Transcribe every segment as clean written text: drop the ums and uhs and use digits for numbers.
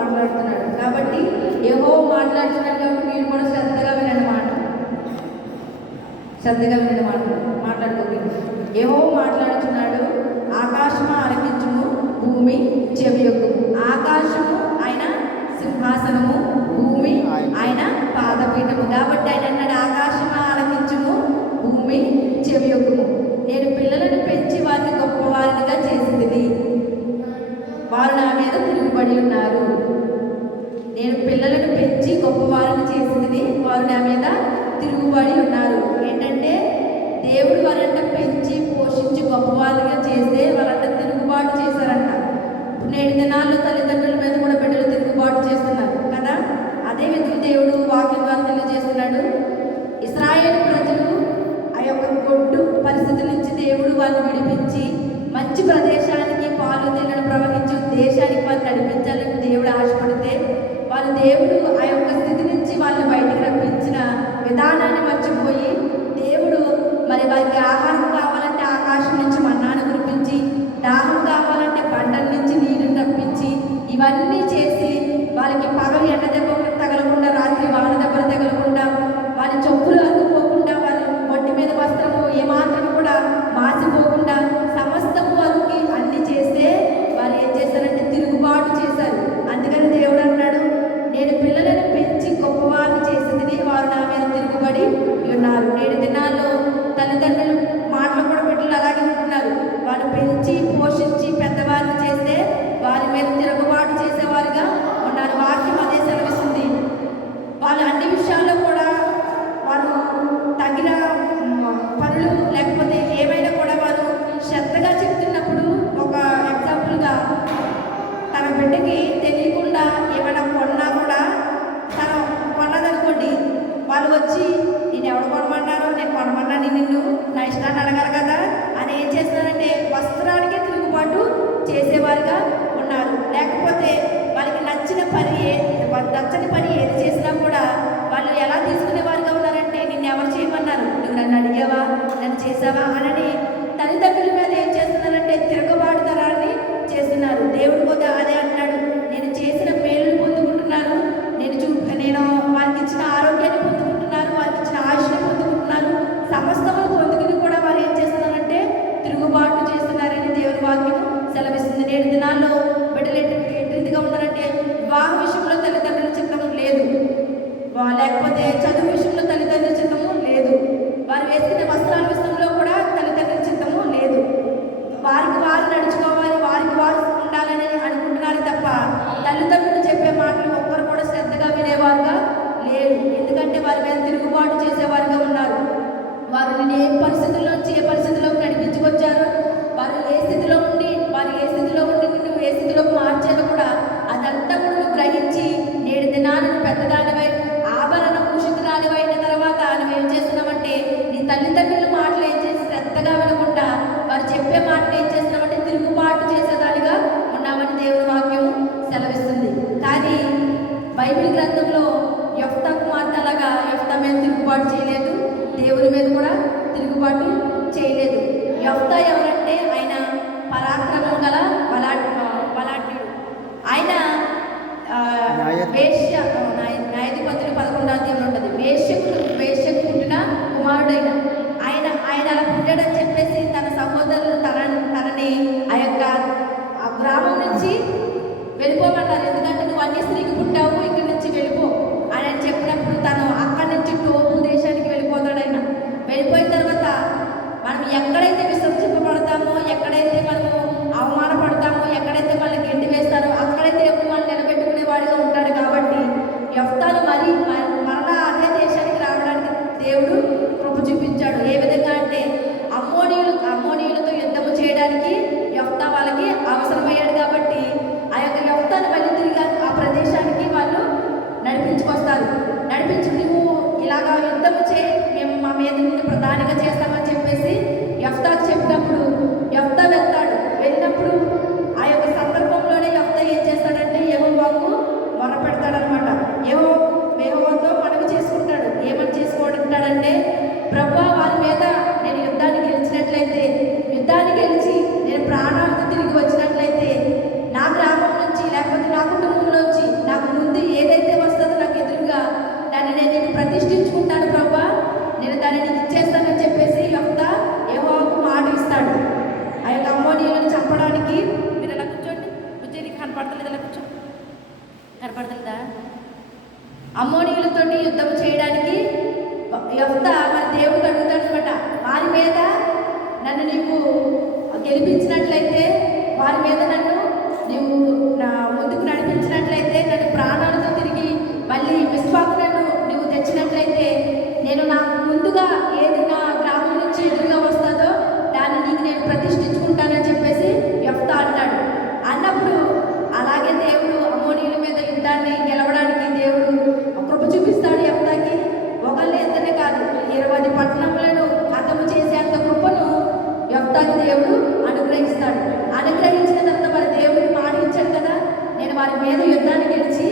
మాట్లాడుతున్నాడు. కాబట్టి యెహోవా మాట్లాడుతున్నాడు కాబట్టి మీరు కూడా శ్రద్ధగా వినండి మాట్లాడుకోండి. యెహోవా మాట్లాడుతున్నాడు. ఆకాశము ఆలకించుము, భూమి చెవియొగ్గుము. ఆకాశము ఆయన సింహాసనము, భూమి ఆయన పాదపీఠము. కాబట్టి ఆయన అన్నాడు, ఆకాశము ఆలకించుము, భూమి చెవియొగ్గుము. నేను పిల్లలను పెంచి వారిని గొప్పవారినిగా చేసింది, వారు నా మీద తిరుగుబడి ఉన్నారు. నేను పిల్లలను పెంచి గొప్పవారిని చేసింది, వారు నా మీద తిరుగుబడి ఉన్నారు. ఏంటంటే దేవుడు వారంట పెంచి పోషించి గొప్పవారిగా చేస్తే వారంట తిరుగుబాటు చేశారంట. నేటి దినాల్లో తల్లిదండ్రుల మీద కూడా బిడ్డలు తిరుగుబాటు చేస్తున్నారు కదా. అదే విధంగా దేవుడు వాక్యం ద్వారా తెలియజేస్తున్నాడు. ఇశ్రాయేలు ప్రజలు ఆ యొక్క గొడ్డు పరిస్థితి నుంచి దేవుడు వారిని విడిపించి మంచి ప్రదేశానికి, పాలు తేనెలు ప్రవహించే దేశానికి వారిని నడిపించాలని దేవుడు ఆశపడితే వాళ్ళు దేవుడు ఆ యొక్క స్థితి నుంచి వాళ్ళని బయటికి రప్పించిన విధానాన్ని మర్చిపోయి దేవుడు మరి వారికి ఆహారం కావాలంటే ఆకాశం నుంచి మన్నాను కురిపించి, దాహం కావాలంటే బండల నుంచి నీరుని రప్పించి, ఇవన్నీ చేసి వాళ్ళకి పగలు ఎండ దెబ్బ తగలకుండా, రాత్రి వాన దెబ్బలు తగలకుండా, వాళ్ళ చెప్పులు అందుకోకుండా, వాళ్ళ ఒంటి మీద వస్త్రము ఏమాత్రం కూడా మాసిపోకుండా సమస్తము వారికి అన్ని చేస్తే వారు ఏం చేశారంటే తిరుగుబాటు చేశారు. అందుకని దేవుడు అన్నాడు, నేను పిల్లలను పెంచి గొప్పవారిని చేసింది, వారు నా మీద తిరుగుబడి ఉన్నారు. నేటి దినాల్లో తల్లిదండ్రులు మాటలు కూడా బిడ్డలు అలాగే ఉంటున్నారు. వాళ్ళు పెంచి పోషించి పెద్దవారిని చేస్తే వారి మీద తిరుగుబాటు చేసేవారుగా ఉన్నారు. వాక్యం అదే సెలవిస్తుంది. వాళ్ళు అన్ని విషయాల్లో కూడా వారు తగిన పనులు లేకపోతే ఏమైనా కూడా వారు శ్రద్ధగా చెప్తున్నప్పుడు, ఒక ఎగ్జాంపుల్గా తన బిడ్డకి తెలియకుండా ఏమైనా కొన్నా కూడా తను కొన్నదనుకోండి, వాళ్ళు వచ్చి నేను ఎవడు కొనమన్నాను, నేను కొనమన్నాను, నిన్ను నా ఇష్టాన్ని అడగాలి కదా అని ఏం చేస్తున్నారంటే వస్త్రానికే తిరుగుబాటు చేసేవారుగా ఉన్నారు. లేకపోతే వాళ్ళకి నచ్చని పని ఏది చేసినా కూడా వాళ్ళు ఎలా తీసుకునేవారుగా ఉన్నారంటే, నిన్ను ఎవరు చేయమన్నారు, నువ్వు నన్ను అడిగావా, నన్ను చేసావా అని తల్లిదండ్రుల మీద ఏం చేస్తున్నారంటే తిరగబాటు తరాన్ని చేస్తున్నారు. దేవుడు కూడా అదే అంటున్నాడు, నేను చేసిన మేలును పొందుకుంటున్నాను, నేను వారికి ఇచ్చిన ఆరోగ్యాన్ని పొందుకుంటున్నారు, వారికి ఇచ్చిన ఆయుష్ని పొందుకుంటున్నారు, సమస్తము పొందుకుని కూడా వారు ఏం చేస్తున్నారంటే తిరుగుబాటు చేస్తున్నారని దేవుని వాక్యం సెలవిస్తుంది. నేటి దినాల్లో బిడ్డలు ఎటు రీతిగా ఉన్నారంటే వివాహ విషయంలో తల్లిదండ్రుల చిత్తము లేదు, లేకపోతే చదువు విషయంలో తల్లిదండ్రుల చిత్తము లేదు, వారు వేసుకునే వస్త్రాల విషయంలో కూడా తల్లిదండ్రుల చిత్తము లేదు. వారికి వారు నడుచుకోవాలి, వారికి వారు ఉండాలని అనుకుంటున్నారు తప్ప తల్లిదండ్రులు చెప్పే మాటలు ఒక్కరు కూడా శ్రద్ధగా వినేవారుగా లేరు. ఎందుకంటే వారి మీద తిరుగుబాటు చేసేవారుగా ఉన్నారు. వారు నేను ఏ పరిస్థితుల్లోంచి ఏ పరిస్థితిలోకి నడిపించుకొచ్చారు, వారు ఏ స్థితిలో ఉండి నువ్వు ఏ స్థితిలోకి మార్చాలో కూడా అదంతా కూడా నువ్వు గ్రహించి నేడు దినాలను పెద్దదానివై ఆభరణ భూషితురాలివై అయిన తర్వాత నువ్వేం చేస్తున్నావంటే నీ తల్లిదండ్రుల మాటలు ఏం చేసి శ్రద్ధగా వినకుండా వారు చెప్పే మాటలు ఏం చేస్తున్నామంటే తిరుగుబాటు చేసేదానిగా ఉన్నామని దేవుని వాక్యము సెలవిస్తుంది. కానీ బైబిల్ గ్రంథంలో యెఫ్తా కుమార్తె అలాగా యెఫ్తా మీద తిరుగుబాటు చేయలేదు, దేవుని మీద కూడా తిరుగుబాటు చేయలేదు. యెఫ్తా ఎవరంటే ఆయన పరాక్రమం గల బలాఢ్యుడు. ఆయన న్యాయాధిపతులు 11వ అధ్యాయంలో ఉంటుంది. వేశ్యకు పుట్టిన కుమారుడైన ఆయన అలా పుట్టాడని చెప్పేసి తన సహోదరులు తనని ఆ గ్రామం నుంచి వెళ్ళిపోమన్నారు. ఎందుకంటే నువ్వు అన్య స్త్రీకి పుట్టావు, ఇక్కడి నుంచి వెళ్ళిపో అని చెప్పినప్పుడు తను అక్కడి నుంచి టోబు దేశానికి వెళ్ళిపోతాడు. ఆయన వెళ్ళిపోయిన తర్వాత మనం ఎక్కడైతే విసర్జింపబడతామో, ఎక్కడైతే మనము అవమానపడతామో, ఎక్కడైతే మనల్ని గెంటి వేస్తారో అక్కడే దేవుడు మనం నిలబెట్టుకునేవాడిగా ఉంటాడు. కాబట్టి యెఫ్తాను మరలా అదే దేశానికి రావడానికి దేవుడు కృప చూపించాడు. ఏ విధంగా అంటే అమ్మోనీయులతో యుద్ధము చేయడానికి యెఫ్తా వాళ్ళకి అవసరమయ్యాడు. కాబట్టి ఆ యొక్క యెఫ్తాను మళ్ళీ తిరిగి ఆ ప్రదేశానికి కనపడతలేదు, ఇలా కూర్చో, కనపడతలేదా? అమ్మోనీయులతోటి యుద్ధం చేయడానికి యెఫ్తా మరి దేవుడు అడుగుతాడు అనమాట, వారి మీద నన్ను నీవు గెలిపించినట్లయితే, వారి మీద నన్ను నీవు ముందుకు నడిపించినట్లయితే, నన్ను ప్రాణాలతో తిరిగి మళ్ళీ మిస్వాకు నన్ను నీవు తెచ్చినట్లయితే, నేను నాకు ముందుగా ఏది నా గ్రామం నుంచి ఎదురుగా వస్తుందో దాన్ని నీకు నేను ప్రతిష్ఠించుకుంటానని చెప్పేసి యెఫ్తా అంటాడు. అన్నప్పుడు అలాగే దేవుడు అమ్మోనీయుల మీద యుద్ధాన్ని గెలవడానికి దేవుడు కృప చూపిస్తాడు యెఫ్తాకి. ఒకళ్ళే ఇద్దరే కాదు, 20 పట్టణములను హతము చేసేంత కృపను యెఫ్తాకి దేవుడు అనుగ్రహిస్తాడు. అనుగ్రహించిన తర్వాత మరి దేవుడికి మాట ఇచ్చాడు కదా, నేను వారి మీద యుద్ధాన్ని గెలిచి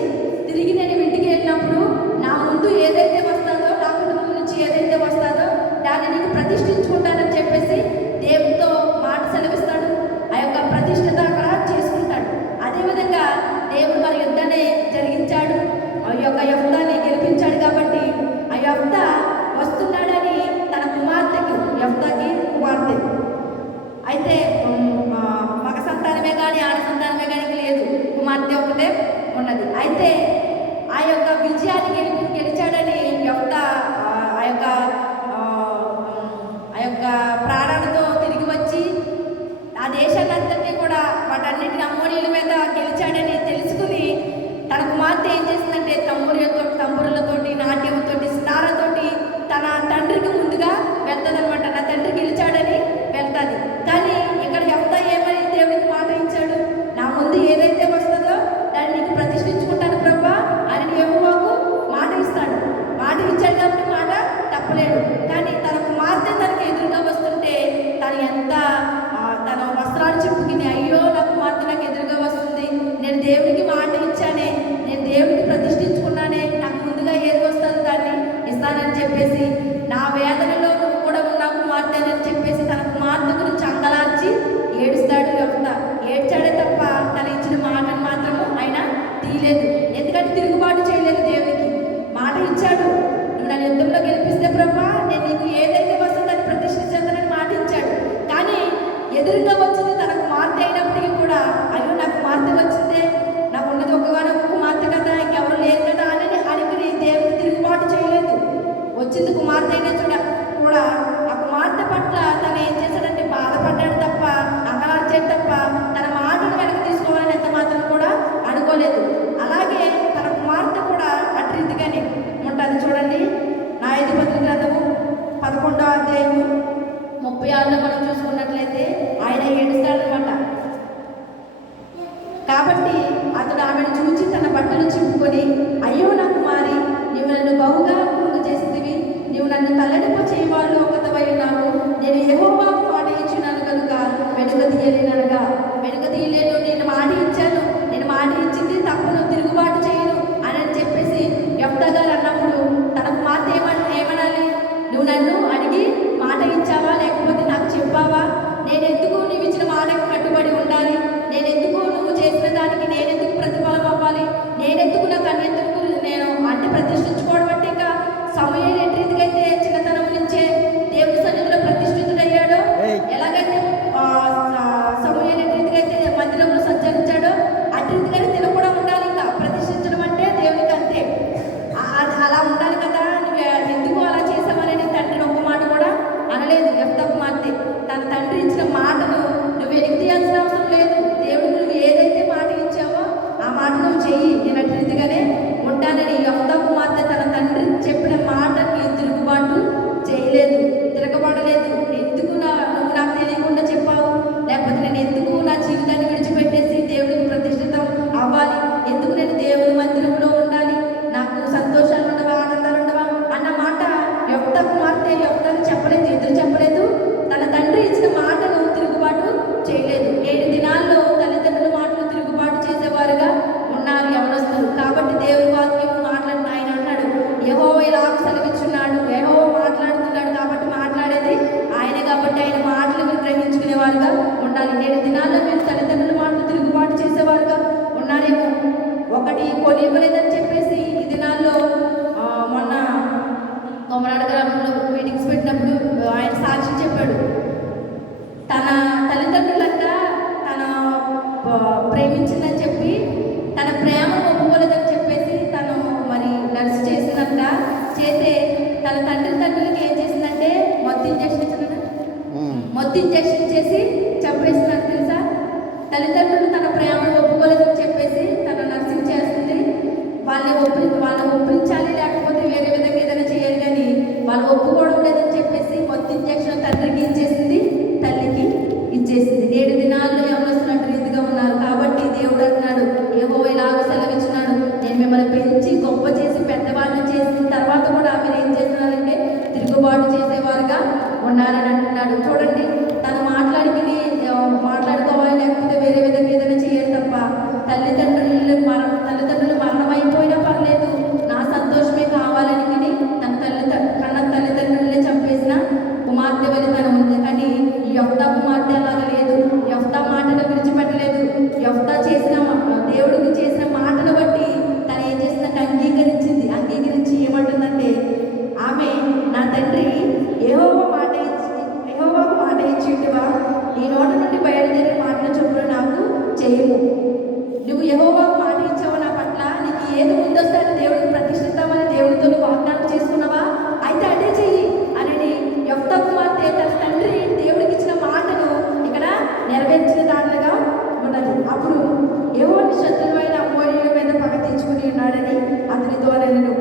తిరిగి నేను ఇంటికి వెళ్ళినప్పుడు నా ముందు ఏదైతే వస్తుందో, నా కుటుంబం నుంచి ఏదైతే వస్తుందో దాన్ని నీకు ప్రతిష్ఠించుకుంటానని చెప్పేసి దేవుడితో మాట సెలవిస్తాడు. ఆ యొక్క ప్రతిష్ఠత అక్కడ చేసుకుంటాడు. అదేవిధంగా దేవుడు మరి యుద్ధాన్ని జరిగించాడు, ఆ యొక్క యెఫ్తాని గెలిపించాడు. కాబట్టి ఆ యెఫ్తా వస్తున్నాడని తన కుమార్తెకి, యెఫ్తాకి కుమార్తె అయితే మగ సంతానమే కానీ ఆడ సంతానమే కానీ లేదు, కుమార్తె ఒకటే ఉన్నది. అయితే ఆ యొక్క విజయాన్ని గెలిచాడని యెఫ్తా ఆ యొక్క ప్రాణాలతో తిరిగి వచ్చి ఆ దేశాన్ని అంతటినీ కూడా వాటన్నిటిని అమ్మోనీయుల మీద గెలిచాడని తెలుసుకుని తన కుమార్తె ఏం చేసిందంటే తంబురులతోటి, నాట్యంతోటి, సితారతోటి తన తండ్రికి ముందుగా వెళ్తాదనమాట. నా తండ్రి గెలిచాడని వెళ్తాది. కానీ ఇక్కడ యెఫ్తా ఏమని దేవుడికి మాట ఇచ్చాడు, నా ముందు ఏదైతే వస్తుందో దాన్ని నీకు ప్రతిష్ఠించుకుంటాను ప్రభా అని యెహోవాకు మాట ఇస్తాడు. మాట ఇచ్చాడు కాబట్టి మాట తప్పలేడు. కానీ తన కుమార్తె తనకి ఎదురుగా వస్తుంటే తను ఎంత తన వస్త్రాలు చెప్పుకుని, అయ్యో నా కుమార్తె నాకు ఎదురుగా వస్తుంది, నేను దేవుడికి మాట ఇచ్చానే, నేను దేవుడికి ప్రతిష్ఠించుకున్నానే, నాకు ముందుగా ఏది వస్తుందో దాన్ని ఇస్తానని చెప్పేసి, నా వేదనలో నువ్వు కూడా ఉన్నావు కుమార్తె అని చెప్పేసి తన కుమార్తె గురించి అంగలార్చి ఏడుస్తాడు యెఫ్తా. ఏడ్చాడే తప్ప తన ఇచ్చిన మాటను మాత్రము ఆయన తీయలేదు. ఎందుకంటే తిరుగుబాటు చేయలేదు, దేవునికి మాట ఇచ్చాడు. నువ్వు నన్ను యుద్ధంలో గెలిపిస్తే ప్రభా నేను నీకు ఏదైతే వస్తుందో దాన్ని ప్రతిష్ఠించేద్దానని మాట ఇచ్చాడు. కానీ ఎదురుగా వచ్చింది తన కుమార్తె అయినప్పటికీ కూడా, అయ్యో నా కుమార్తె వచ్చిందే, నాకు ఉన్నది ఒక్కగానొక్క కుమార్తె కదా, ఇంకెవరు లేరు కదా అని అనుకుని దేవుడికి తిరుగుబాటు చేయలేదు. వచ్చింది కుమార్తె అయినా కూడా ఆ కుమార్తె పట్ల తను ఏం చేశాడంటే బాధపడ్డాడు తప్ప, అంగలార్చాడు తప్ప తన మాటను వెనక్కి తీసుకోవాలని ఎంత మాత్రం కూడా అనుకోలేదు. అలాగే తన కుమార్తె కూడా అటు రీతిగానే ఉంటుంది. చూడండి, న్యాయాధిపతుల గ్రంథము 11వ అధ్యాయము 36లో మనం చూసుకున్నట్లయితే ఆయన ఏడుస్తాడనమాట. కాబట్టి అతడు ఆమెను చూచి తన బట్టలు చింపుకొని, అయ్యో నా కుమారి, నీవు నన్ను బహుగా కృంగ చేసితివి, నీవు నన్ను తల్లడిపో చేయవాళ్ళు ఒకతవై ఉన్నావు, నేను యెహోవాకు మాట ఇచ్చినాను కనుక వెనుక తీయలేననగా, వెనుక తీయలేను, నేను మాట ఇచ్చాను, నేను మాట ఇచ్చింది తప్పును, తిరుగుబాటు చేయను అని చెప్పేసి యెఫ్తా గారు అన్నప్పుడు తన కుమార్తె ఏమనాలి, నువ్వు నన్ను అడిగి మాట ఇచ్చావా, లేకపోతే నాకు చెప్పావా, నేనెందుకు నీవు ఇచ్చిన మాటకు కట్టుబడి ఉండాలి, నేనెందుకు నువ్వు చేసిన దానికి నేనెందుకు ప్రతిఫలం అవ్వాలి, నేనెందుకు నా కన్నెందుకు నేను అంటే ప్రతిష్ఠించుకోవడం అంటే ఇంకా సమూయేలు ఎట్టి రీతికైతే చిన్నతనం నుంచే దేవుడి సన్నిధిలో ప్రతిష్ఠితుడయ్యాడో, ఎలాగైతే సమూయేలు ఎట్టి రీతికైతే మందిరంలో సంచరించాడో అటు రీతిగానే తిన కూడా ఉండాలి. ఇంకా ప్రతిష్ఠించడం అంటే దేవునికి అంతే, అలా ఉండాలి కదా. నువ్వు ఎందుకు అలా చేసావని తండ్రిని ఒక్క మాట కూడా అనలేదు యెఫ్తా కుమార్తె. తన తండ్రి ఇచ్చిన మాటను నువ్వు వెనక్కి తీయాల్సిన అవసరం లేదు. దేవుడికి నువ్వు ఏదైతే మాట ఇచ్చావో ఆ మాట నువ్వు చెయ్యి, నేను అటు రీతిగానే ఉంటానని యెఫ్తా కుమార్తె తన తండ్రి చెప్పిన మాటకి తిరుగుబాటు చేయలేదు, తిరగబడలేదు. ఎందుకు నువ్వు నాకు తెలియకుండా చెప్పావు, లేకపోతే నేను ఎందుకు నా జీవితాన్ని విడిచిపెట్టేసి దేవుడికి ప్రతిష్ఠితం అవ్వాలి, ఎందుకు నేను దేవుని మందిరంలో ఉండాలి, నాకు సంతోషాలు ఉండవా, ఆనందాలు ఉండవా అన్న మాట యెఫ్తా కుమార్తె యెఫ్తాకు చెప్పలేదు, ఎదురు చెప్పలేదు. తన తండ్రి ఇచ్చిన మాటను తిరుగుబాటు చేయలేదు. 7 దినాల్లో తల్లిదండ్రుల మాటలు తిరుగుబాటు చేసేవారుగా ఉన్నారు యవనస్తులు. కాబట్టి దేవుని వాక్యం మాట్లాడిన ఆయన అన్నాడు, యెహోవా ఇలాగ సెలవిచ్చున్నాడు, యెహోవా మాట్లాడుతున్నాడు కాబట్టి మాట్లాడేది ఆయనే, కాబట్టి ఆయన మాటలు మీరు గ్రహించుకునేవారుగా ఉండాలి. 7 దినాల్లో మీరు తల్లిదండ్రుల మాటలు తిరుగుబాటు చేసేవారుగా ఉన్నారేమో. ఒకటి కొనివ్వలేదని చెప్పేసి ఈ దినాల్లో మొన్న కొమరాడ గ్రామంలో మీటింగ్స్ పెట్టినప్పుడు ఆయన సాక్షి చెప్పాడు. తన తల్లిదండ్రులంట తన ప్రేమించిందని చెప్పి ఇంజెక్షన్ చేసి చంపేస్తున్నారు తెలుసా. తల్లిదండ్రులు తన ప్రేమను ఒప్పుకోలేదని చెప్పేసి తన నర్సింగ్ చేస్తుంది. వాళ్ళని ఒప్పించాలి, లేకపోతే వేరే విధంగా ఏదైనా చేయాలి, కానీ వాళ్ళు ఒప్పుకోవడం లేదని చెప్పేసి మొత్తం ఇంజెక్షన్ తండ్రికి ఇచ్చేసింది, తల్లికి ఇచ్చేసింది. 7 దినాల్లో యవనస్తున్నట్టు రీతిగా ఉన్నారు. కాబట్టి దేవుడు అంటున్నాడు, యెహోవా ఇలాగ సెలవిస్తున్నాడు, నేను మిమ్మల్ని పెంచి గొప్ప చేసి పెద్దవాళ్ళని చేసిన తర్వాత కూడా మీరు ఏం చేస్తున్నారంటే తిరుగుబాటు చేసేవారుగా ఉన్నారని అంటున్నాడు. చూడండి, తను మాట్లాడుకోవాలి, లేకపోతే వేరే విధంగా ఏదైనా చేయాలి తప్ప తల్లిదండ్రులు మరణమైపోయినా పర్లేదు, నా సంతోషమే కావాలని కన్న తల్లిదండ్రులనే చంపేసిన కుమార్తె వల్ల తను ఉంది. కానీ యెఫ్తా కుమార్తె అలాగా లేదు. యెఫ్తా మాటను విడిచిపెట్టలేదు. యెఫ్తా దేవుడికి చేసిన మాటను బట్టి తను ఏం చేసిందంటే అంగీకరించి ఏమంటుందంటే, ఆమె నా తండ్రి యెహోవాకు మాట ఇచ్చింటివా, నీ నోట నుండి బయలుదేరే మాటల చొప్పున నాకు చేయము. నువ్వు యెహోవాకు మాట ఇచ్చావు నా పట్ల, నీకు ఏది ముందొస్తే అది దేవుడికి ప్రతిష్ఠిస్తామని దేవుడితో నువ్వు వాగ్దానం చేసుకున్నావా, అయితే అదే చెయ్యి అని యెఫ్తా కుమార్తె తన తండ్రి దేవుడికి ఇచ్చిన మాటను ఇక్కడ నెరవేర్చిన దానిగా ఉన్నది. అప్పుడు యెహోవాని శత్రువైన అమ్మోనీయుల మీద పగ తీర్చుకుని ఉన్నాడని అతనితో అనెను.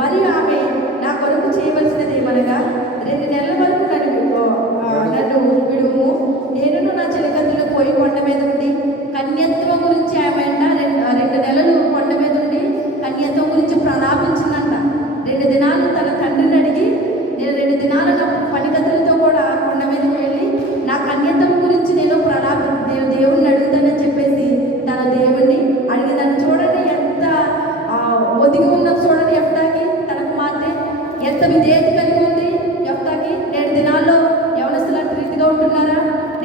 మరియు ఆమె నా కొరకు చేయవలసినది ఏమనగా 2 నెలల వరకు నన్ను విడుము, నేను నా చెలికత్తులు పోయి కొండ మీద ఉండి కన్యత్వం గురించి ఆమె 2 నెలలు కొండ మీద ఉండి కన్యత్వం గురించి ప్రలాపించిందంట. 2 దినాలు తన తండ్రిని అడిగి, నేను 2 దినాలు నా పనికత్తులతో కూడా కొండ మీదకి వెళ్ళి నా కన్యత్వం గురించి నేను దేవుణ్ణి అడుగుతానని చెప్పేసి తన దేవుణ్ణి అడిగిందని. చూడండి ఎంత ఒదిగి ఉన్నది, చూడండి యెఫ్తాకి తన కుమార్తె ఎంత విధేయత కలిగి ఉంది. యెఫ్తాకి 7 దినాల్లో యవనస్తులు అట్టి రీతిగా ఉంటున్నారా?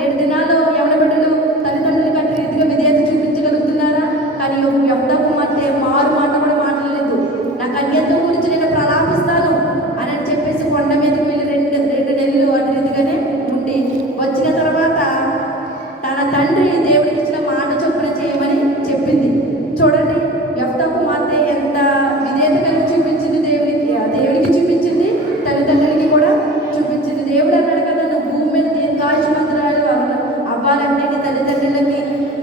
7 దినాల్లో యవన బిడ్డలు తల్లిదండ్రులకి అట్టి రీతిగా విధేయత చూపించగలుగుతున్నారా? కానీ యెఫ్తా కుమార్తె మారు మాట కూడా మాట్లాడలేదు. నా కన్యత్వం గురించి నేను ప్రలాపిస్తాను అని చెప్పేసి కొండ మీదకి వెళ్ళి 2 నెలలు అట్టి రీతిగానే ఉండి వచ్చిన తర్వాత తన తండ్రి దేవుడికి ఇచ్చిన మాట చొప్పున చేయమని చెప్పింది. చూడండి, యెఫ్తా కుమార్తె ఎంత విధేయత కలిగి చూపించింది, దేవుడికి చూపించింది, తల్లిదండ్రులకి కూడా చూపించింది. దేవుడు అన్నాడు కదా, నువ్వు భూమి మీద దీర్ఘాయుష్మంతురాలు అవ్వాలంటే నీ తల్లిదండ్రులకి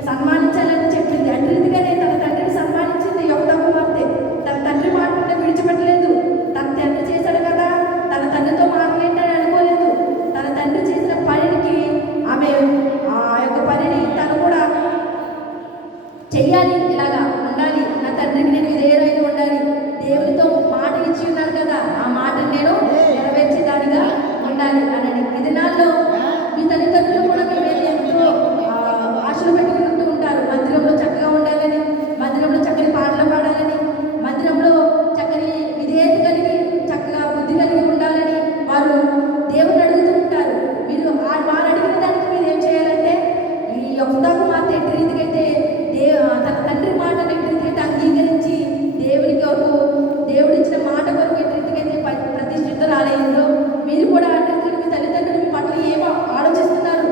సన్మానించాలని చెప్పింది. అటు రీతిగానే తన తండ్రిని సన్మానించింది యెఫ్తా కుమార్తె. తన తండ్రి మాట విడిచిపెట్టలేదు. తన తండ్రి చేశాడు కదా, తన తండ్రితో మాట్లాడేంటని అనుకోలేదు. తన తండ్రి చేసిన పనికి ఆమె ఆ యొక్క పనిని తను కూడా చెయ్యాలి, ఇలాగా ఉండాలి, నా తండ్రికి నేను విధేయురాలిగా ఉండాలి, దేవునితో మాట ఇచ్చి ఉన్నాను కదా, ఆ మాటను నేను నెరవేర్చేదానిగా ఉండాలి అని. ఈ దినాల్లో మీ తల్లిదండ్రులు కూడా మీ మీద ఎంతో ఆశలు పెట్టుకుంటూ ఉంటారు. మందిరంలో చక్కగా ఉండాలని, మందిరంలో చక్కని పాటలు పాడాలని, మందిరంలో చక్కని విధేయత కలిగి చక్కగా బుద్ధి కలిగి ఉండాలని వారు దేవుని అడుగుతూ ఉంటారు. మీరు వారు అడిగిన దానికి మీరు ఏం చేయాలంటే, ఈ యెఫ్తా కుమార్తె ఎట్టి రీతికైతే తన తండ్రి మాటను ఎట్టి రీతికైతే అంగీకరించి దేవుడి కొరకు దేవుడు ఇచ్చిన మాట కొరకు ఎట్టి రీతికైతే ప్రతిష్ఠితురాలైందో, మీరు కూడా అట్టి రీతిగా మీ తల్లిదండ్రులు మీ పట్ల ఏమో ఆలోచిస్తున్నారు,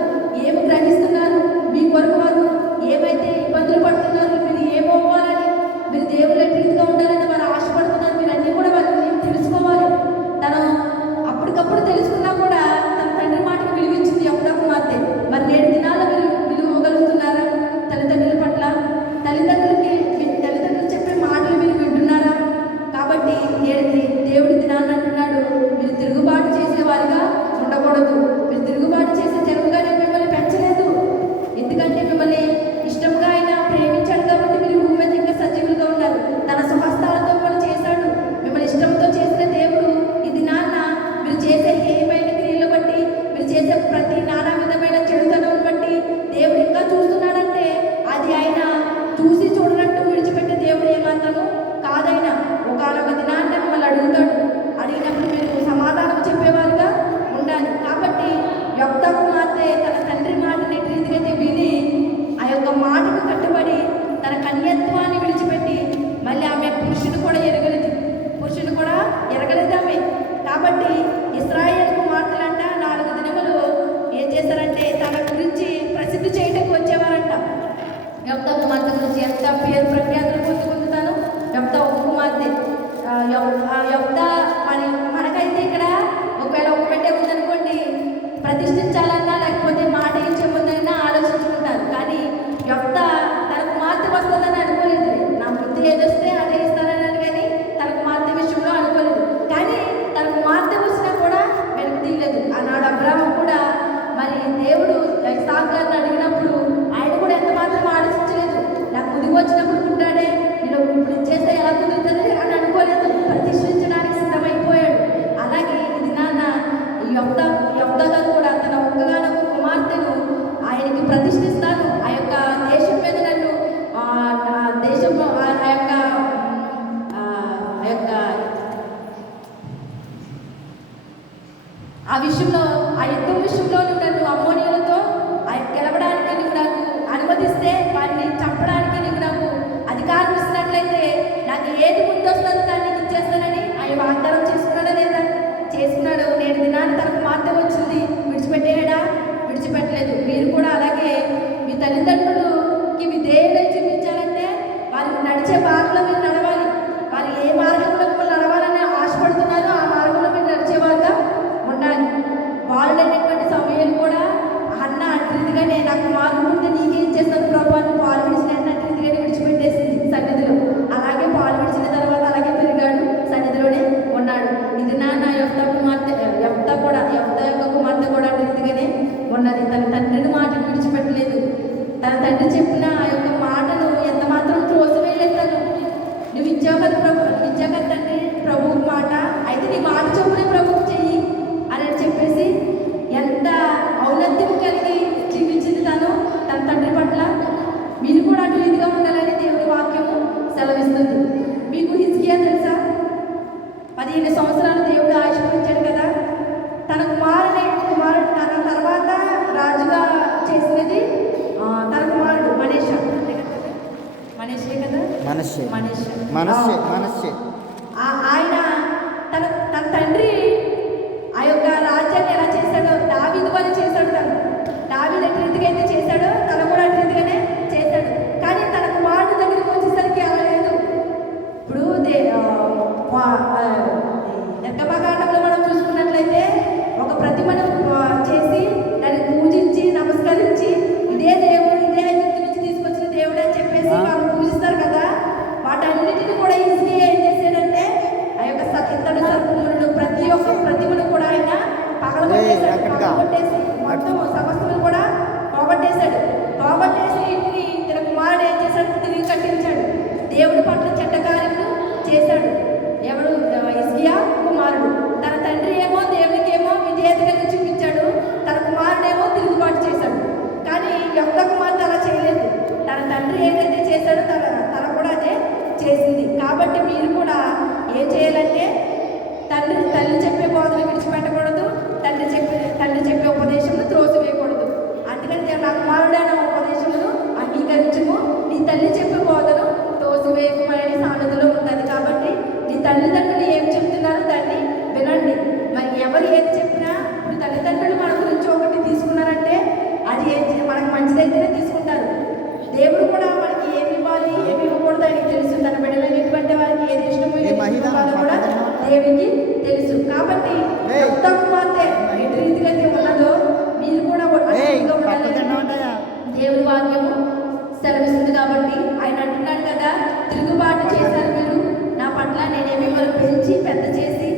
నడిచే మార్గంలో మీరు నడవాలి. వారు ఏ మార్గంలో మిమ్మల్ని నడవాలని ఆశపడుతున్నారో ఆ మార్గంలో మీరు నడిచేవారుగా ఉండాలి. బాలుడైనటువంటి సమయాలు కూడా అన్న అట్రీతిగానే నాకు మార్గం ఉంటే నీకేం చేస్తాను ప్రభు అని పాలు విడిచినట్టు అట్రీతిగానే విడిచిపెట్టేసింది సన్నిధిలో. అలాగే పాలు విడిచిన తర్వాత అలాగే పెరిగాడు, సన్నిధిలోనే ఉన్నాడు. ఇది నా యొఫ్తా యొక్క కుమార్తె కూడా అట్రీతిగానే ఉన్నది. తన తండ్రిని మాటను విడిచిపెట్టలేదు. తన తండ్రి చెప్పిన ఆ యొక్క మాటను ఎంత మాత్రం త్రోసివేయలేదు. తను నువ్వు ఇచ్చావు కదా ప్రభు, ఇచ్చావు కదా తండ్రి ప్రభువు మాట, అయితే నీ మాట చొప్పునే ప్రభువు చెయ్యి అని చెప్పేసి ఎంత ఔన్నత్యం కలిగి జీవించింది తను తన తండ్రి పట్ల. మీరు కూడా అటు ఇదిగా ఉండాలని దేవుడి వాక్యము సెలవిస్తుంది. మీకు హిజ్కియా తెలుసా? 15 సంవత్సరాలు దేవుడు ఆశీర్వదించాడు కదా. తన కుమారుడు తన తర్వాత రాజుగా చేసినది తన కుమారుడు మనష్షే కదా. మనష్షే ఆయన తన తండ్రి ఆ యొక్క రాజ్యాన్ని ఎలా చేశాడో దావీదు వల్ల చేశాడు. దావీదు ఎట్టి రీతిగా అయితే చేశాడో తను కూడా అట్టి రీతిగానే చేశాడు. కానీ తన కుమారుడు దగ్గరికి వచ్చేసరికి అలా లేదు. ఇప్పుడు నిర్గమకాండంలో మనం చూసుకున్నట్లయితే ఒక ప్రతిమను చేసి దాన్ని పూజించి నమస్కరించి ఇదే దేవుడు, ఇదే ఐగుప్తు నుంచి తీసుకొచ్చిన దేవుడు అని చెప్పేసి వాళ్ళు పూజిస్తారు కదా. వాటన్నిటిని కూడా హిజ్కియా ఏం చేశాడంటే ఆ యొక్క ఇత్తడి సర్పములను ప్రతి ఒక్క ప్రతిమను కూడా ఆయన పగలగొట్టేసి మొత్తం సమస్తమును కూడా పోగొట్టేశాడు. ఇంటిని తన కుమారుడు ఏం చేశాడు? తిరిగి కట్టించాడు. దేవుడి పట్ల చెడ్డ కార్యములు చేశాడు. ఎవడు? హిజ్కియా కుమారుడు. తన తండ్రి ఏమో దేవునికేమో విధేయత కలిగి చూపించాడు, తన కుమారుడేమో తిరుగుబాటు చేశాడు. కానీ యొక్క కుమార్తె అలా చేయలేదు. తన తండ్రి ఏదైతే చేశాడో తన కూడా అదే చేసింది. కాబట్టి మీరు కూడా ఏం చేయాలంటే తల్లి చెప్పే బోధనలు విడిచిపెట్టకూడదు, తండ్రి చెప్పే ఉపదేశములు త్రోసివేయకూడదు. అందుకని నా కుమారుడు అనే ఉపదేశమును అంగీకరించము, నీ తల్లి చెప్పే బోధను త్రోసివేయకమని సామెతలో ఉంటుంది. కాబట్టి నీ తల్లిదండ్రులు ఏం చెప్తున్నారో దాన్ని వినండి. మరి ఎవరు ఏది చెప్పినా ఇప్పుడు తల్లిదండ్రులు మన గురించి ఒకటి తీసుకున్నారంటే అది మనకు మంచిదైతేనే తీసుకుంటారు. దేవుడు కూడా మనకి ఏమి ఇవ్వాలి ఏమి ఇవ్వకూడదు ఆయనకి తెలుసు. తన బిడ్డలైనటువంటి వారికి ఏది ఇష్టమో కూడా దేవునికి తెలుసు. కాబట్టి ఎంత కుమార్తె ఏ రీతిగా ఉన్నదో మీరు కూడా దేవుడి వాక్యము సెలవిస్తుంది. కాబట్టి ఆయన అంటున్నాడు కదా, తిరుగుబాటు చేశారు మీరు నా పట్ల, నేనే మిమ్మల్ని పెంచి పెద్ద చేసి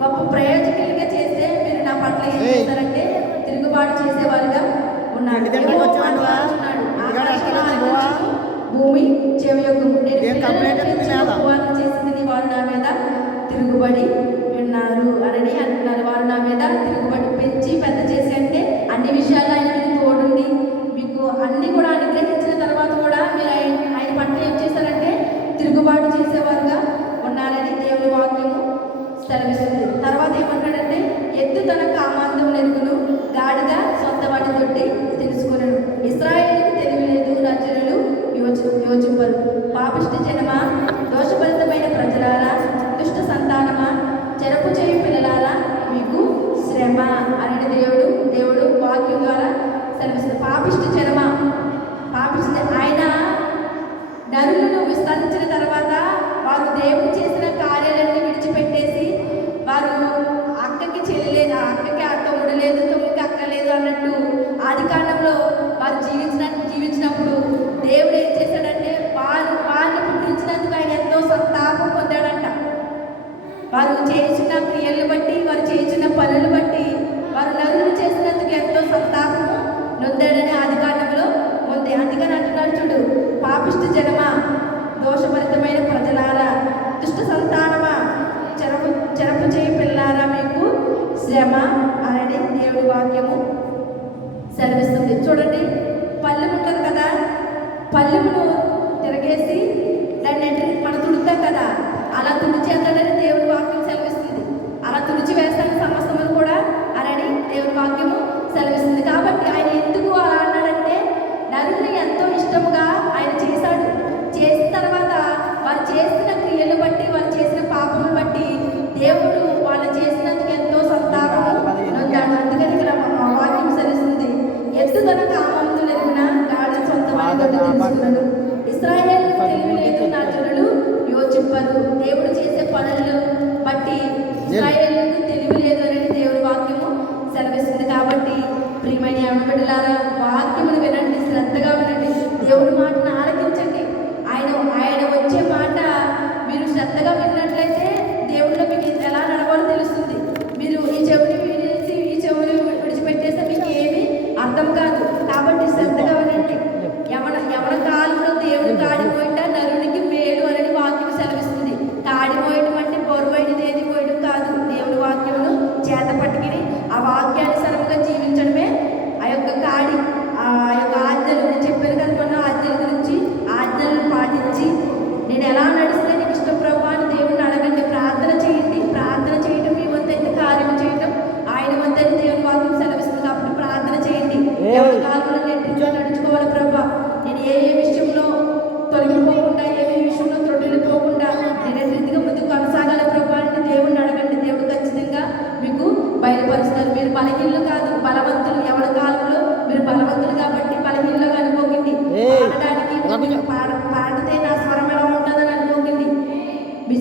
గొప్ప ప్రయోజకులుగా చేస్తే మీరు నా పట్ల ఏం చేస్తారంటే తిరుగుబాటు చేసేవారుగా ఉన్నాడు. భూమి చెవియొక్కము వారు చేసింది వారు నా మీద తిరుగుబడి ఉన్నారు అని అంటున్నారు. వారు నా మీద తిరుగుబడి పెంచి పెద్ద చేసి అంటే అన్ని విషయాల్లో ఆయన మీకు తోడుండి మీకు అన్ని కూడా అనుగ్రహించిన తర్వాత కూడా మీరు ఆయన పట్ల ఏం చేశారంటే తిరుగుబాటు చేసేవారుగా ఉన్నారని దేవుని వాక్యము సెలవిస్తుంది. తర్వాత ఏమంటాడంటే ఎద్దు తన కామాంతం నెరుగును, గాడిద సొంత వాటి తోటి తెలుసుకున్నాను. ఇశ్రాయేలుకు తెలివి లేదు, రచనలు యోచింపరు. పాపిష్టి జనమా, దోషభరితమైన ప్రజలారా, దుష్ట సంతానమా, చెరపు చేయి పిల్లలారా, మీకు శ్రమ అని దేవుడు వాక్యం ద్వారా సెలవిస్తుంది. పాపిష్టి జనమా, ఆయన నరులను విస్తరించిన తర్వాత వారు దేవుడు చేసిన కార్యాలన్నీ విడిచిపెట్టేసి వారు అక్కకి చెల్లి లేదు, అక్కకి తమ్ముడు లేదు, తమ్ముడికి అక్క లేదు అన్నట్టు ఆది కాండంలో వారు జీవించినప్పుడు దేవుడు ఏం చేశాడంటే వారిని పుట్టించినందుకు ఆయన ఎంతో సంతాపం పొందాడంట. వారు చేసిన క్రియలను బట్టి, వారు చేసిన పనులు బట్టి, వారు నరులు చేసినందుకు ఎంతో సంతాపము నొందాడని ఆది కాండంలో ఉంది. అందుకని అంటున్నాడు చూడు, పాపిష్టి జనమా, దోషభరితమైన ప్రజలారా, దుష్ట సంతానమా, చెరపు చేయి పిల్లారా, మీకు శ్రమ అని దేవుడి వాక్యము సెలవిస్తుంది. చూడండి, పల్లెం ఉంటుంది కదా, పల్లెమును తిరగేసి దాన్ని మనం తుడుతాం కదా, అలా తుడిచేస్తాడని దేవుడి వాక్యం సెలవిస్తుంది. అలా తుడిచి వేస్తాను సమస్తములు కూడా అని దేవుడి వాక్యము సెలవిస్తుంది. కాబట్టి ఆయన ఎందుకు అలా అన్నాడంటే నరుల్ని ఎంతో ఇష్టముగా ఆయన చేశాడు. చేసిన తర్వాత వారు చేసిన క్రియలు బట్టి, వారు చేసిన పాపములు బట్టి దేవుడు వాళ్ళు చేసినందుకు ఎంతో సంతాపం నొందాడు. అందుకని ఇక్కడ వాక్యం సెలవిస్తుంది, ఎద్దు తన కామంతో నెరిగిన గాడి సొంత వారి తెలుసుకున్నాడు. ఇశ్రాయేలు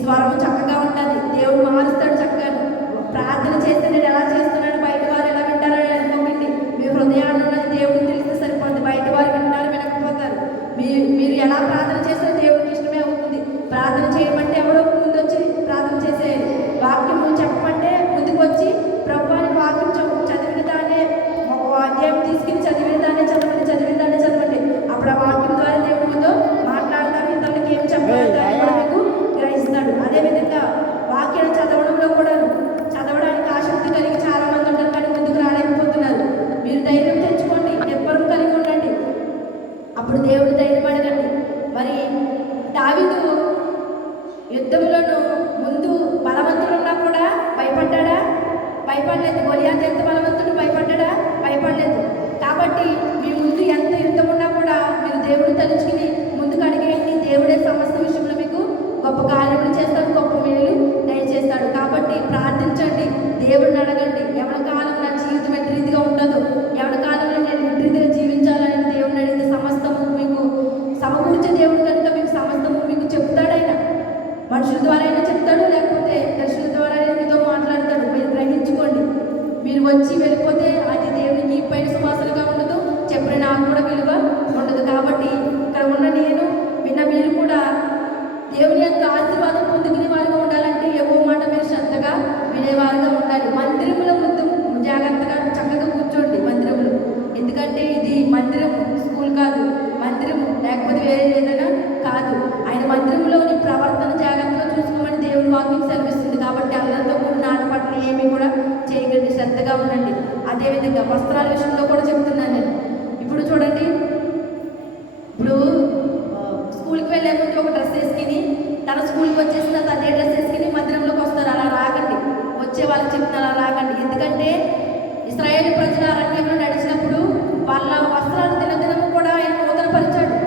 స్వరం చక్కగా ఉంటుంది, దేవుడు మారుస్తాడు చక్కగా. ప్రార్థన చేస్తే నేను ఎలా చేస్తున్నాను బయట వారు ఎలా వింటారని అనుకోకండి. మీ హృదయాన్ని ఉన్నది దేవుడికి తెలిస్తే సరిపోతుంది. బయట వారు వింటారు, వినకపోతారు. మీరు ఎలా ప్రార్థన చేస్తారో దేవుడికి ఇష్టమే అవుతుంది. ప్రార్థన చేయమంటే ఎవరో ముందు వచ్చి ప్రార్థన చేసేయాలి. వాక్యం చెప్పమంటే ముందుకు వచ్చి ప్రభువాని వాక్యం చదివిన దాన్ని ఒక అధ్యాయం తీసుకుని చదివిన దాన్ని చదవండి. అప్పుడు ఆ వాక్యం ద్వారా దేవుడితో మాట్లాడతారు. ఇతరులకి ఏం చెప్పాలి మీకు గ్రహిస్తాడు. అదేవిధంగా వాక్యాన్ని చదవడంలో కూడా చదవడానికి ఆసక్తి కలిగి చాలా మంది ఉంటారు, కానీ ముందుకు రాలేకపోతున్నారు. మీరు ధైర్యం తెచ్చుకోండి, నిర్భరం కలిగి ఉండండి. అప్పుడు దేవుడు ధైర్యం అడగండి. మరి దావీదు యుద్ధంలోనూ ముందు బలవంతుడు ఉన్నా కూడా భయపడ్డా? భయపడలేదు. గొలియాతు ఎంత బలవంతుడు, భయపడలేదు. కాబట్టి మీ ముందు ఎంత యుద్ధం ఉన్నా కూడా మీరు దేవుడు తలుచుకుని ముందుకు అడిగేయండి. దేవుడే సమస్త విషయంలో మీకు గొప్ప కార్యములు చేస్తాడు, గొప్ప మేలు దయచేస్తాడు. కాబట్టి ప్రార్థించండి, దేవుడిని అడగండి. ఎవరి కాలం నా జీవితం ఎట్టి రీతిగా ఉండదు, ఎవరి కాలంలో నేను ఎట్టి రీతిగా జీవించాలని దేవుడిని అడిగితే సమస్తము మీకు సమకూర్చే దేవుడు కనుక మీకు సమస్తము మీకు చెప్తాడైనా. మనుషుల ద్వారా అయినా చెప్తాడు, లేకపోతే దర్శకుల ద్వారా మీతో మాట్లాడతాడు. మీరు గ్రహించుకోండి. మీరు వచ్చి వెళ్ళిపోతే అది దేవునికి పైన సువాసనగా ఉండదు, చెప్పిన నాకు కూడా విలువ ఉండదు. కాబట్టి ఇక్కడ ఉన్న నేను విన్న మీరు కూడా దేవుని యొక్క ఆశీర్వాదం పొందుకునే వారుగా ఉండాలంటే ఏవో మాట మీరు శ్రద్ధగా వినేవారుగా ఉండాలి. మందిరంలో ముందు జాగ్రత్తగా చక్కగా కూర్చోండి మందిరంలో. ఎందుకంటే ఇది మందిరం, స్కూల్ కాదు. మందిరం లేకపోతే వేరే ఏదైనా కాదు. ఆయన మందిరంలోని ప్రవర్తన జాగ్రత్తగా చూసుకోమని దేవుని వాక్యం సెలవిస్తుంది. కాబట్టి అందరితో కూడిన ఆటపాటలు ఏమీ కూడా చేయకండి, శ్రద్ధగా ఉండండి. అదేవిధంగా వస్త్రాల విషయంలో కూడా చెప్తున్నాను నేను. ఇప్పుడు చూడండి, ఇప్పుడు స్కూల్కి వెళ్ళే ముందు ఒక డ్రెస్ వేసుకుని తన స్కూల్కి వచ్చేసిన తర్వాత అదే డ్రెస్ వేసుకుని మందిరంలోకి వస్తారు. అలా రాకండి. వచ్చే వాళ్ళకి చెప్తున్నారు అలా రాకండి. ఎందుకంటే ఇశ్రాయేలు ప్రజల అరణ్యంలో నడిచినప్పుడు వాళ్ళ వస్త్రాలు దినదినము కూడా ఆయన నూతనపరిచాడు,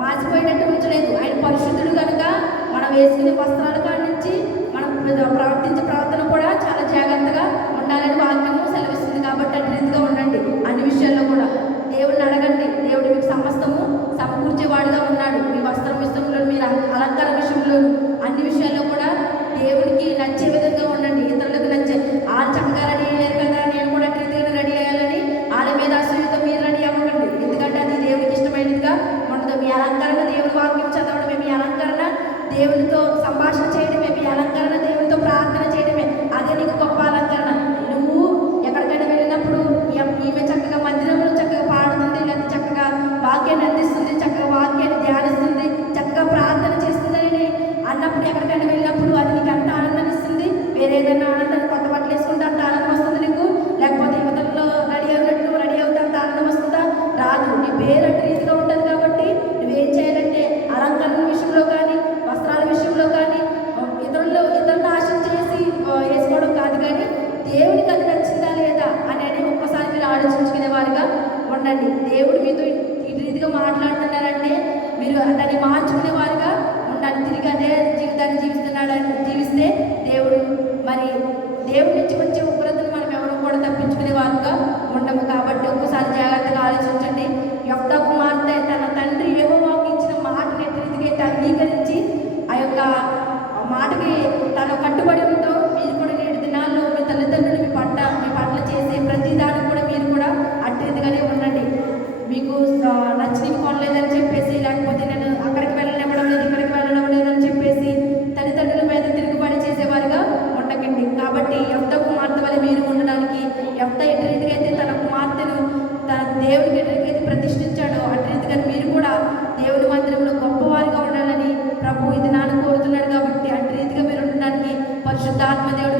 మాసిపోయినట్టు ఉంచలేదు. ఆయన పరిశుద్ధుడు కనుక మనం వేసుకునే వస్త్రాల కాడి నుంచి మనం ప్రవర్తించే ప్రవర్తన కూడా చాలా జాగ్రత్తగా ఉండాలని వాక్యము సెలవిస్తుంది. కాబట్టి అటు రీతిగా ఉండండి. అన్ని విషయాల్లో కూడా దేవుడిని అడగండి. దేవుడు మీకు సమస్తము సమకూర్చేవాడుగా ఉన్నాడు. మీ వస్త్రం విషయంలో, మీరు అలంకార విషయంలో, అన్ని విషయాల్లో కూడా దేవుడికి నచ్చే విధంగా ఉండండి. ఇతరులకు నచ్చే వాళ్ళు చక్కగా రెడీ అయ్యారు కదా, నేను కూడా అటు రీతిగా రెడీ అయ్యాలని వాళ్ళ మీద అసూయతో మీరు రెడీ అవ్వకండి. ఎందుకంటే అది దేవుడికి ఇష్టమైనదిగా ఉండదు. మీ అలంకరణ దేవుడి వాక్యం చదవడమే, మీ అలంకరణ దేవుడితో సంభాషణ చేయడమే, మీ అలంకరణ దేవుడితో ప్రార్థన చేయడమే. అదే నీకు గొప్ప అలంకరణ. నువ్వు ఎక్కడికైనా వెళ్ళినప్పుడు ఈమె చక్కగా మందిరంలో చక్కగా పాడుతుంది, లేదా చక్కగా వాక్యాన్ని అందిస్తుంది, చక్కగా వాక్యాన్ని ధ్యానిస్తుంది, చక్కగా ప్రార్థన చేస్తుందని అన్నప్పుడు ఎక్కడికైనా వెళ్ళినప్పుడు అది నీకు అంత ఆనందాన్ని ఇస్తుంది. వేరే ఏదైనా ఆనందాన్ని కొత్త బట్టలు వేసుకుంటే అంత ఆనందం వస్తుంది నీకు, లేకపోతే యువతల్లో రెడీ అవునట్లు రెడీ అవుతే అంత ఆనందం వస్తుందా? రాదు. నీ పేరు అటు రీతిగా ఉంటుంది. కాబట్టి నువ్వేం చేయాలంటే అలంకరణ విషయంలో కానీ, వస్త్రాల విషయంలో కానీ ఇతరులను ఆశ చేసి వేసుకోవడం కాదు, కానీ దేవునికి అది నచ్చిందా లేదా అనేది ఒక్కసారి మీరు ఆలోచించుకునే వారిగా ఉండండి. దేవుడు మీతో ఇటు రీతిగా మాట్లాడుతున్నారంటే మీరు దాన్ని మార్చుకునే వారిగా ఉండాలి. తిరిగి అదే జీవితాన్ని జీవిస్తే దేవుడి నుంచి వచ్చే ఉగ్రతను మనం ఎవరు కూడా తప్పించుకునే వారుగా ఉండము. కాబట్టి ఒక్కసారి జాగ్రత్తగా ఆలోచించండి. యెఫ్తా కుమార్తె తన తండ్రి యెహోవాకు ఇచ్చిన మాటని ఎట్టి రీతిగా అయితే అంగీకరించి ఆ యొక్క మాటకి తను కట్టుబడి ఉందో, మీరు కూడా నేటి దినాల్లో మీ తల్లిదండ్రులు మీ పట్ల చేసే ప్రతి దాన్ని కూడా మీరు కూడా అట్టి రీతిగానే ఉండండి. మీకు నచ్చినవి కొనలేదని చెప్పేసి, లేకపోతే నేను అక్కడికి వెళ్ళనివ్వడం లేదు, ఇక్కడికి వెళ్ళడం లేదని చెప్పేసి తల్లిదండ్రుల మీద తిరుగుబడి చేసేవారుగా ఉండకండి. కాబట్టి యెఫ్తా కుమార్తె వల్ల మీరు ఉండడానికి, యెఫ్తా ఎట్టి రీతిగా అయితే తన కుమార్తెను తన దేవుడికి ఎట్టి రీతిగా అయితే ప్రతిష్ఠించాడో అట్టి రీతిగా మీరు కూడా దేవుడి మందిరంలో గొప్పవారిగా ఉండాలని ప్రభు ఇది నాన్న కోరుతున్నాడు. కాబట్టి అట్టి రీతిగా మీరు ఉండడానికి పరిశుద్ధాత్మ దేవుడు